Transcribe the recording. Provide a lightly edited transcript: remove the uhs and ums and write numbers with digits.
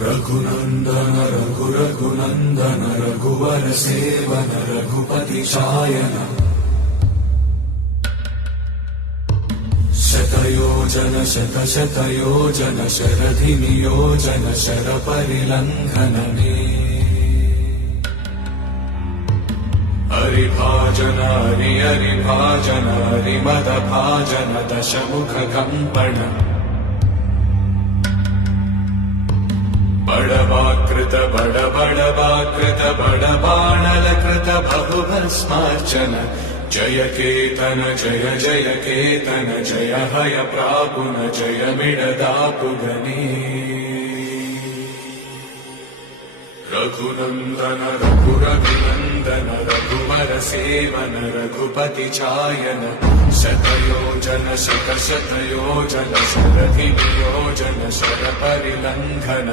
रघुनन्दन रघुनन्दन रघुवर सेवन रघुपति चायन शतयोजन शतशतयोजन शरधि नियोजन शर परिलंघन हरिभाजन हरिभाजन हरिमद भाजन दशमुख कंपन बड़वाकृत बड़बाणलकृत बहुभस्मार्चन जय केतन जय जय केतन जय हय प्रापुन जय मिडदापुगनी रघुनन्दन रघुनन्दन रघुवर सेवन रघुपति चायन शतयोजन शतशतयोजन शरधि नियोजन शर परिलंघन